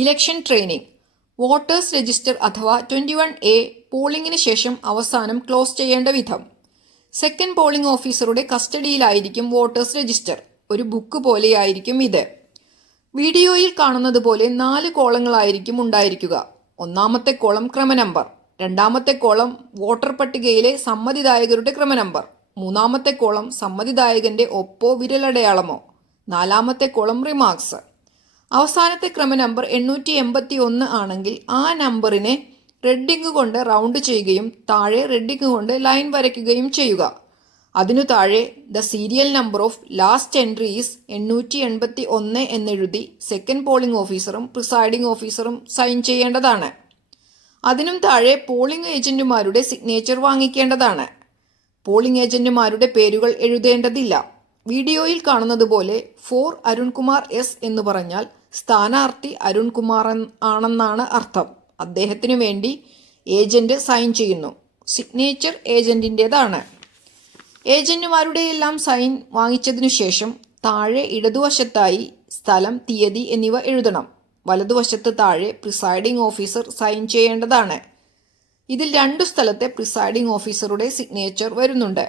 Election training. Voters register അഥവാ 21A പോളിംഗിന് ശേഷം അവസാനം ക്ലോസ് ചെയ്യേണ്ട വിധം. സെക്കൻഡ് പോളിംഗ് ഓഫീസറുടെ കസ്റ്റഡിയിലായിരിക്കും വോട്ടേഴ്സ് രജിസ്റ്റർ. ഒരു ബുക്ക് പോലെയായിരിക്കും ഇത്. വീഡിയോയിൽ കാണുന്നത് പോലെ 4 കോളങ്ങളായിരിക്കും ഉണ്ടായിരിക്കുക. ഒന്നാമത്തെ കോളം ക്രമനമ്പർ, രണ്ടാമത്തെ കോളം വോട്ടർ പട്ടികയിലെ സമ്മതിദായകരുടെ ക്രമനമ്പർ, മൂന്നാമത്തെ കോളം സമ്മതിദായകന്റെ ഒപ്പോ വിരലടയാളമോ, നാലാമത്തെ കോളം റിമാർക്സ്. അവസാനത്തെ ക്രമനമ്പർ 881 ആണെങ്കിൽ ആ നമ്പറിനെ റെഡിങ് കൊണ്ട് റൗണ്ട് ചെയ്യുകയും താഴെ റെഡിങ് കൊണ്ട് ലൈൻ വരയ്ക്കുകയും ചെയ്യുക. അതിനു താഴെ the serial number of last entry is 881 എന്നെഴുതി സെക്കൻഡ് പോളിംഗ് ഓഫീസറും പ്രിസൈഡിംഗ് ഓഫീസറും സൈൻ ചെയ്യേണ്ടതാണ്. അതിനും താഴെ പോളിംഗ് ഏജന്റുമാരുടെ സിഗ്നേച്ചർ വാങ്ങിക്കേണ്ടതാണ്. പോളിംഗ് ഏജന്റുമാരുടെ പേരുകൾ എഴുതേണ്ടതില്ല. വീഡിയോയിൽ കാണുന്നത് പോലെ ഫോർ അരുൺകുമാർ എസ് എന്ന് പറഞ്ഞാൽ സ്ഥാനാർത്ഥി അരുൺകുമാർ ആണെന്നാണ് അർത്ഥം. അദ്ദേഹത്തിനു വേണ്ടി ഏജന്റ് സൈൻ ചെയ്യുന്നു. സിഗ്നേച്ചർ ഏജന്റിൻ്റെതാണ്. ഏജന്റുമാരുടെയെല്ലാം സൈൻ വാങ്ങിച്ചതിനു ശേഷം താഴെ ഇടതുവശത്തായി സ്ഥലം, തീയതി എന്നിവ എഴുതണം. വലതുവശത്ത് താഴെ പ്രിസൈഡിംഗ് ഓഫീസർ സൈൻ ചെയ്യേണ്ടതാണ്. ഇതിൽ 2 സ്ഥലത്തെ പ്രിസൈഡിംഗ് ഓഫീസറുടെ സിഗ്നേച്ചർ വരുന്നുണ്ട്.